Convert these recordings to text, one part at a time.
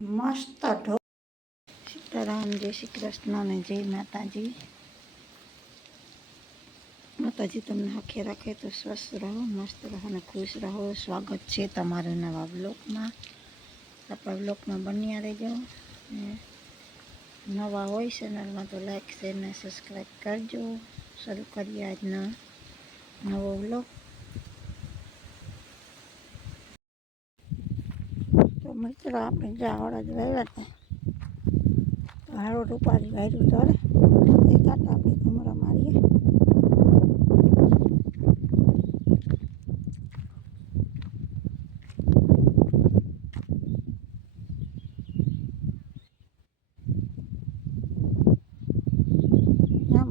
મસ્ત ઢો સીતારામ, જય શ્રી કૃષ્ણ અને જય માતાજી. માતાજી, તમને હાખે રાખે તો સ્વસ્થ રહો, મસ્ત રહો અને ખુશ રહો. સ્વાગત છે તમારું નવા બ્લોકમાં આપણા બ્લોકમાં બન્યા રહેજો. નવા હોય ચેનલમાં તો લાઈક, શેર ને સબસ્ક્રાઈબ કરજો. શરૂ કરીએ આજનો નવો બ્લોગ મિત્રો આપણે જાવડા જ વહેવા હતા તો હારો વાયરું ધરે એક આટા આપણે ઘમરા મારીએ આમ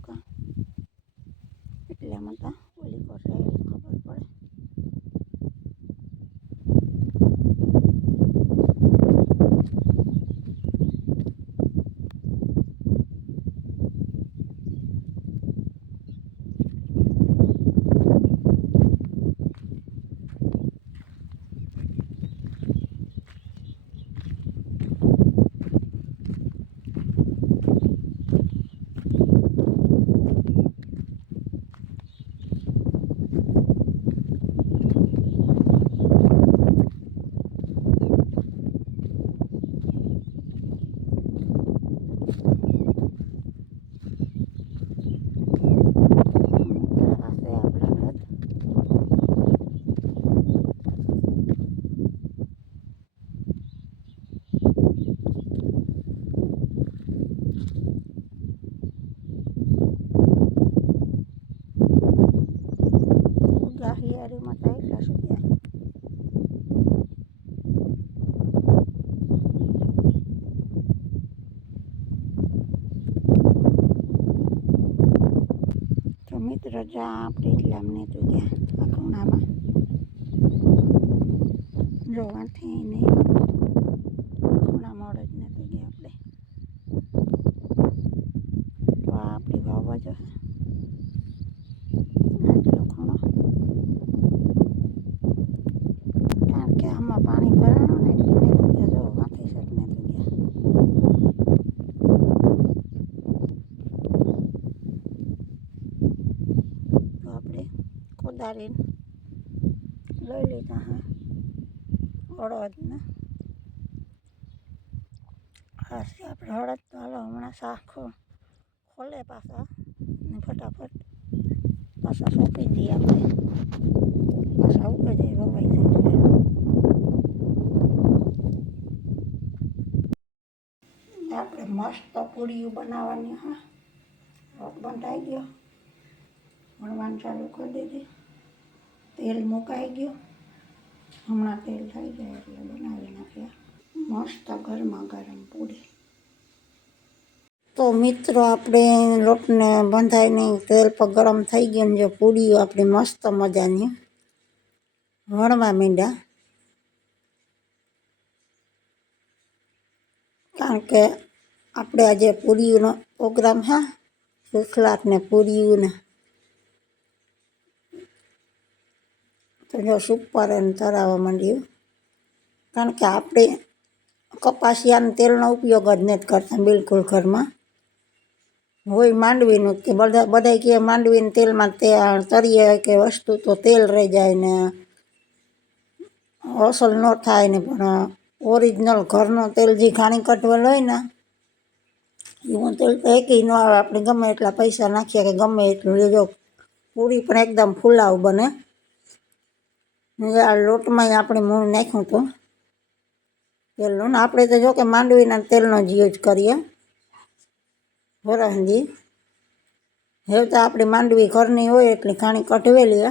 કામ કામ ને થઈ ગયા ખાલા રે ગાંઠાવ કા એટલે મતા ઓલી કોર રહે ખબર પડે પાસે આપણે ગાહિયારીમાં તો એટલા સુધી તો મિત્ર જા આપણે એટલે અમને તો ગયા આ ખૂણામાં જોવાથી ને ખૂણા મોડ જ ને તો ગયા આપણે તો આ આપણી વાવવા જો આટલો ખૂણો કારણ કે આમાં પાણી ભરાણું ને એટલે ને તો ગયા જો માથે સેટ ને તો ગયા તો આપણે કોદાળી લઈ લીધા હા. હળદને. હા છે આપણે હળદ તો હાલો હમણાં શાખો ખોલે પાછા ને ફટાફટ પાછા સોંપી દઈએ આપણે. પાછા ઉગે જાય વવાઈ જાય આપણે મસ્ત પૂરીઓ બનાવવાની હા. રોટ બંધાઈ ગયો. વણવાનું ચાલુ કરી દીધી. તેલ મુકાઈ ગયું. હમણાં તેલ થઈ જાય એટલે બનાવી નાખ્યા. મસ્ત ગરમા ગરમ પૂરી. તો મિત્રો, આપણે લોટને બંધાય નહીં. તેલ પર ગરમ થઈ ગયું ને જો પૂરીઓ આપણી મસ્ત મજાની. વણવા માંડ્યા કારણ કે આપણે આજે પૂરીઓનો પ્રોગ્રામ હા. સુખલાટ ને પૂરીઓને. તો જો સુપર એને તરાવવા માંડ્યું. કારણ કે આપણે કપાસિયાના તેલનો ઉપયોગ જ નથી કરતા બિલકુલ ઘરમાં. હોય માંડવીનું કે બધા બધા કહે માંડવીના તેલમાં તે તરીએ કે વસ્તુ તો તેલ રહી જાય ને અસલ ન થાય ને પણ ઓરિજિનલ ઘરનું તેલ જે ઘાણી કટવેલ હોય ને એવું તેલ તો એકેય ન આવે. આપણે ગમે એટલા પૈસા નાખીએ કે ગમે એટલું. લેજો પૂરી પણ એકદમ ફુલાવ બને. ને આ લોટમાં આપણે મૂળ નાખ્યું હતું. તેલનું. આપણે તો જો કે માંડવીના તેલનો જ યુઝ કરીએ. વરહંદી હવે તો આપણી માંડવી ઘરની હોય એટલે ઘાણી કઢવેલી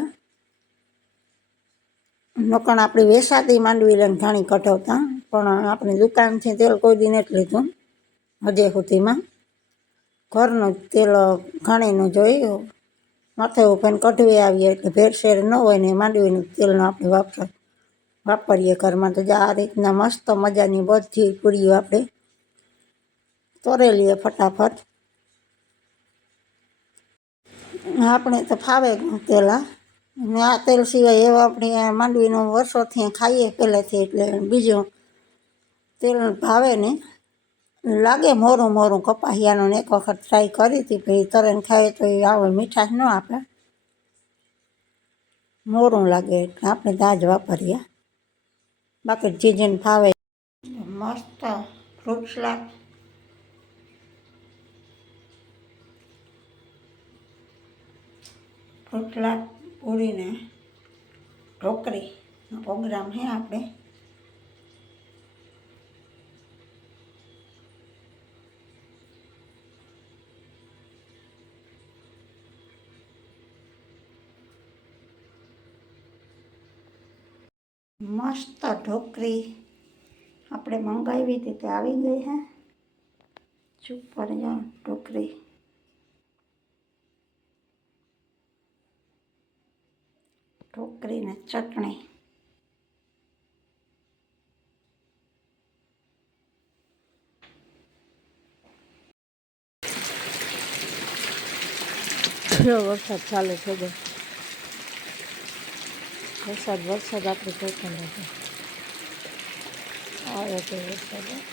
નોકણ આપણી વેસાતી માંડવી લઈને ઘાણી કઢાવતા. પણ આપણી દુકાનથી તેલ કોઈ દી નથી લીધું. હજે સુધીમાં. ઘરનું તેલ ઘાણીનું જોઈ માથે ઉપર કઢવી આવીએ એટલે ભેળસેળ ન હોય ને માંડવીનું તેલનો આપણે વાપર, વાપરીએ ઘરમાં તો આ રીતના મસ્ત મજાની બધી પૂરીઓ આપણે તોરેલીએ ફટાફટ. આપણે તો ફાવે તેલા ને આ તેલ સિવાય એવા આપણે માંડવીનો વર્ષોથી ખાઈએ પહેલેથી એટલે બીજું તેલ ભાવે નહીં. લાગે મોરું મોરું કપાહિયાનું એક વખત ટ્રાય કરી હતી પછી તરણ ખાઈએ તો એ આવે મીઠાશ ન આપે. મોરું લાગે એટલે આપણે દાજ વાપરીએ. બાકી ચીજન ફાવે. મસ્ત ફ્રૂટ સલાડ ફ્રૂટ સલાડ પૂરીને ઢોકરી પ્રોગ્રામ છે આપણે. મસ્ત ઢોકરી. આપણે મંગાવી હતી તે આવી ગઈ હે. સુપર જા ઢોકરી. ઢોકરી ને ચટણી. જો વરસાદ ચાલે છે જો. વરસાદ વરસાદ આપણે જોઈતો નથી આવે વરસાદ